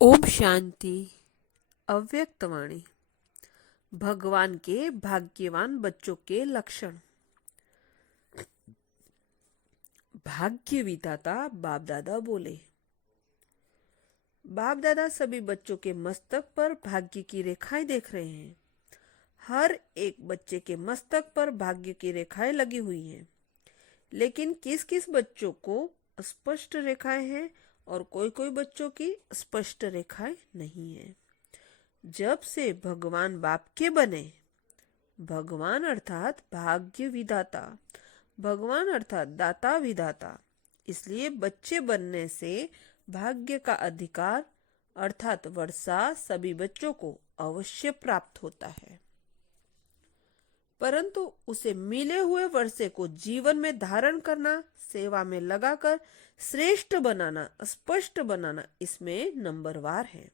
ओम शांति। अव्यक्तवाणी। भगवान के भाग्यवान बच्चों के लक्षण। भाग्य विधाता बाप दादा बोले। बाप दादा सभी बच्चों के मस्तक पर भाग्य की रेखाएं देख रहे हैं। हर एक बच्चे के मस्तक पर भाग्य की रेखाएं लगी हुई हैं, लेकिन किस किस बच्चों को स्पष्ट रेखाएं हैं और कोई कोई बच्चों की स्पष्ट रेखाएं नहीं है। जब से भगवान बाप के बने, भगवान अर्थात भाग्य विधाता, भगवान अर्थात दाता विधाता, इसलिए बच्चे बनने से भाग्य का अधिकार अर्थात वर्षा सभी बच्चों को अवश्य प्राप्त होता है, परंतु उसे मिले हुए वर्षे को जीवन में धारण करना, सेवा में लगाकर श्रेष्ठ बनाना, स्पष्ट बनाना, इसमें नंबरवार है।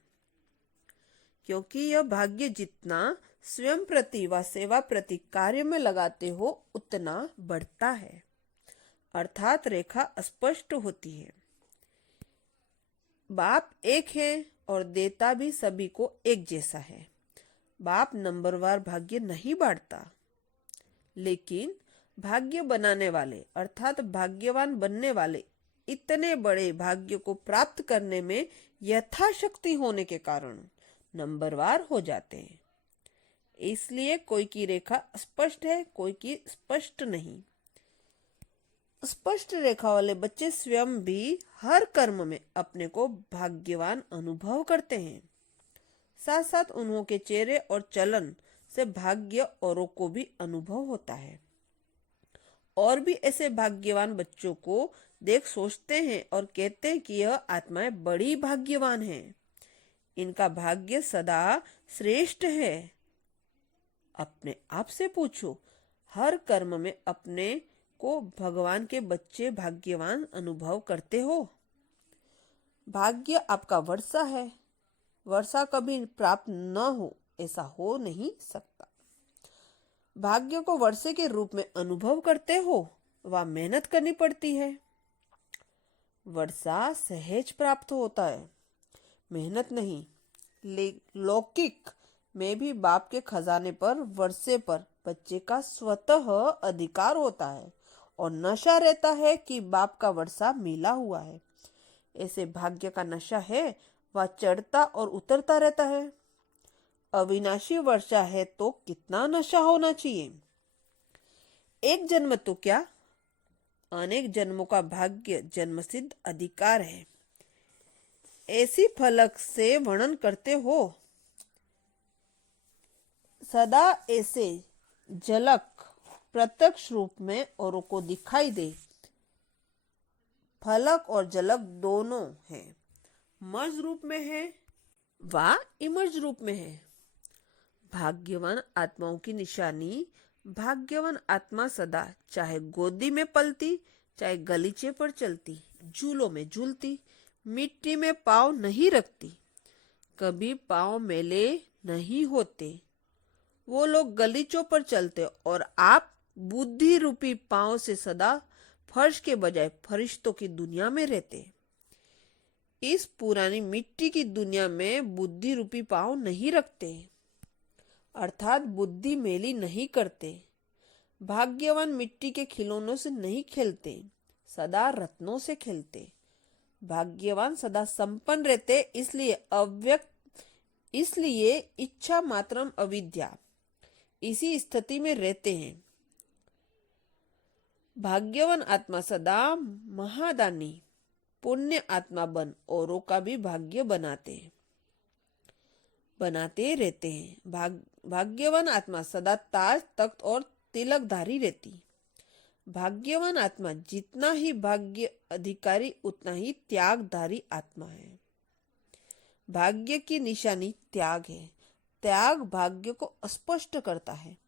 क्योंकि यह भाग्य जितना स्वयं प्रति व सेवा प्रति कार्य में लगाते हो उतना बढ़ता है, अर्थात रेखा स्पष्ट होती है। बाप एक है और देता भी सभी को एक जैसा है। बाप नंबरवार भाग्य नहीं बांटता, लेकिन भाग्य बनाने वाले अर्थात भाग्यवान बनने वाले इतने बड़े भाग्य को प्राप्त करने में यथाशक्ति होने के कारण नंबरवार हो जाते हैं। इसलिए कोई की रेखा स्पष्ट है, कोई की स्पष्ट नहीं। स्पष्ट रेखा वाले बच्चे स्वयं भी हर कर्म में अपने को भाग्यवान अनुभव करते हैं। साथ साथ उन्होंने चेहरे और चलन से भाग्य औरों को भी अनुभव होता है। और भी ऐसे भाग्यवान बच्चों को देख सोचते हैं और कहते हैं कि यह आत्माएं बड़ी भाग्यवान हैं, इनका भाग्य सदा श्रेष्ठ है। अपने आप से पूछो, हर कर्म में अपने को भगवान के बच्चे भाग्यवान अनुभव करते हो? भाग्य आपका वर्षा है, वर्षा कभी प्राप्त न हो ऐसा हो नहीं सकता। भाग्य को वर्षे के रूप में अनुभव करते हो, वह मेहनत करनी पड़ती है। वर्षा सहज प्राप्त होता है, मेहनत नहीं। लौकिक में भी बाप के खजाने पर वर्षे पर बच्चे का स्वतः अधिकार होता है और नशा रहता है कि बाप का वर्षा मिला हुआ है। ऐसे भाग्य का नशा है, वह चढ़ता और उतरता रहता है। अविनाशी वर्षा है तो कितना नशा होना चाहिए। एक जन्म तो क्या, अनेक जन्मों का भाग्य जन्मसिद्ध अधिकार है। ऐसी फलक से वर्णन करते हो, सदा ऐसे झलक प्रत्यक्ष रूप में औरों को दिखाई दे। फलक और झलक दोनों है, मर्ज रूप में है व इमर्ज रूप में है। भाग्यवान आत्माओं की निशानी, भाग्यवान आत्मा सदा चाहे गोदी में पलती, चाहे गलीचे पर चलती, झूलों में झूलती, मिट्टी में पाँव नहीं रखती, कभी पाँव मेले नहीं होते। वो लोग गलीचों पर चलते और आप बुद्धि रूपी पाँव से सदा फर्श के बजाय फरिश्तों की दुनिया में रहते। इस पुरानी मिट्टी की दुनिया में बुद्धि रूपी पाँव नहीं रखते, अर्थात बुद्धि मेली नहीं करते। भाग्यवान मिट्टी के खिलौनों से नहीं खेलते, सदा रत्नों से खेलते। भाग्यवान सदा संपन्न रहते, इसलिए इच्छा मात्रम अविद्या, इसी स्थिति में रहते हैं। भाग्यवान आत्मा सदा महादानी पुण्य आत्मा बन औरों का भी भाग्य बनाते रहते हैं। भाग्यवान आत्मा सदा ताज तख्त और तिलकधारी रहती। भाग्यवान आत्मा जितना ही भाग्य अधिकारी उतना ही त्यागधारी आत्मा है। भाग्य की निशानी त्याग है। त्याग भाग्य को स्पष्ट करता है।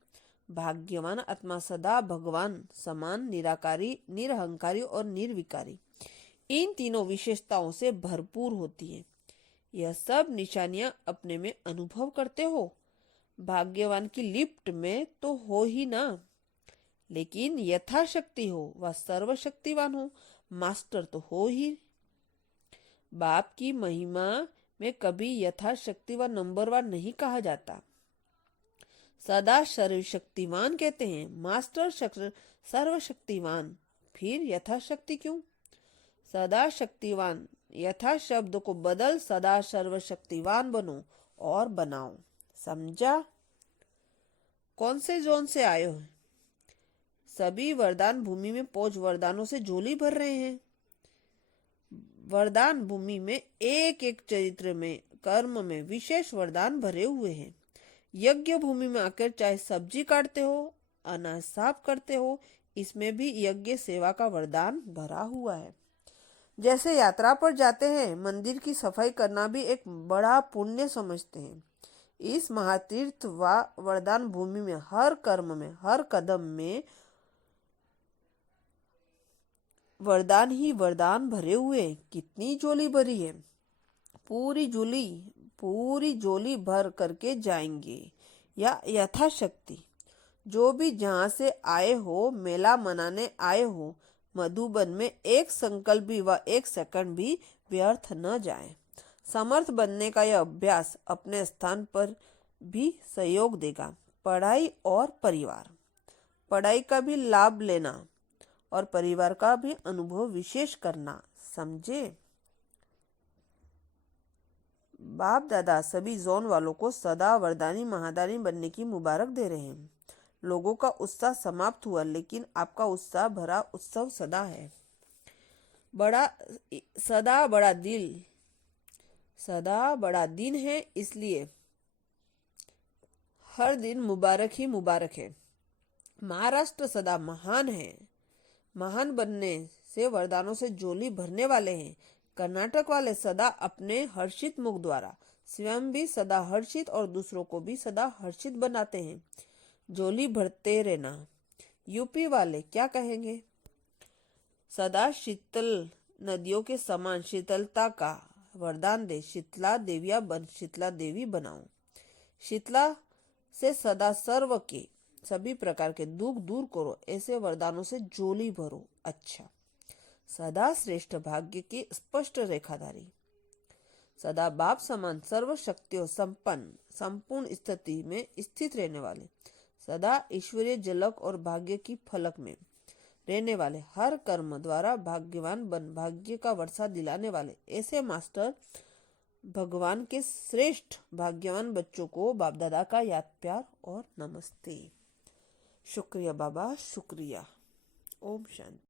भाग्यवान आत्मा सदा भगवान समान निराकारी, निरहंकारी और निर्विकारी, इन तीनों विशेषताओं से भरपूर होती है। यह सब निशानियां अपने में अनुभव करते हो। भाग्यवान की लिफ्ट में तो हो ही ना, लेकिन यथाशक्ति हो, वह सर्वशक्तिवान हो, मास्टर तो हो ही। बाप की महिमा में कभी यथाशक्ति व नंबरवार नहीं कहा जाता। सदा सर्वशक्तिवान कहते हैं, मास्टर सर्वशक्तिवान, फिर यथाशक्ति क्यों? सदा शक्तिवान, यथा शब्द को बदल सदा सर्वशक्तिवान बनो और बनाओ। समझा? कौन से जोन से आए हो? सभी वरदान भूमि में पहुंच वरदानों से झोली भर रहे हैं। वरदान भूमि में एक एक चरित्र में, कर्म में विशेष वरदान भरे हुए हैं। यज्ञ भूमि में आकर चाहे सब्जी काटते हो, अनाज साफ करते हो, इसमें भी यज्ञ सेवा का वरदान भरा हुआ है। जैसे यात्रा पर जाते हैं, मंदिर की सफाई करना भी एक बड़ा पुण्य समझते हैं। इस महातीर्थ व वरदान भूमि में हर कर्म में, हर कदम में वरदान ही वरदान भरे हुए। कितनी झोली भरी है? पूरी झोली भर करके जाएंगे या यथाशक्ति। जो भी जहां से आए हो, मेला मनाने आए हो, मधुबन में एक संकल्प भी व एक सेकंड भी व्यर्थ न जाए। समर्थ बनने का यह अभ्यास अपने स्थान पर भी सहयोग देगा। पढ़ाई और परिवार, पढ़ाई का भी लाभ लेना और परिवार का भी अनुभव विशेष करना। समझे? बाप दादा सभी जोन वालों को सदा वरदानी महादानी बनने की मुबारक दे रहे हैं। लोगों का उत्साह समाप्त हुआ, लेकिन आपका उत्साह भरा उत्सव सदा है। सदा बड़ा दिन है, इसलिए हर दिन मुबारक ही मुबारक है। महाराष्ट्र सदा महान है। महान बनने से वरदानों से झोली भरने वाले हैं। कर्नाटक वाले सदा अपने हर्षित मुख द्वारा स्वयं भी सदा हर्षित और दूसरों को भी सदा हर्षित बनाते हैं। झोली भरते रहना। यूपी वाले क्या कहेंगे? सदा शीतल नदियों के समान शीतलता का वरदान दे। शीतला देवी बनाओ। शीतला से सदा सर्व के सभी प्रकार के दुख दूर करो। ऐसे वरदानों से झोली भरो। अच्छा, सदा श्रेष्ठ भाग्य की स्पष्ट रेखाधारी, सदा बाप समान सर्वशक्तियों संपन्न संपूर्ण स्थिति में स्थित रहने वाले, सदा ईश्वरीय झलक और भाग्य की फलक में रहने वाले, हर कर्म द्वारा भाग्यवान बन भाग्य का वर्षा दिलाने वाले, ऐसे मास्टर भगवान के श्रेष्ठ भाग्यवान बच्चों को बाप दादा का याद प्यार और नमस्ते। शुक्रिया बाबा, शुक्रिया। ओम शांति।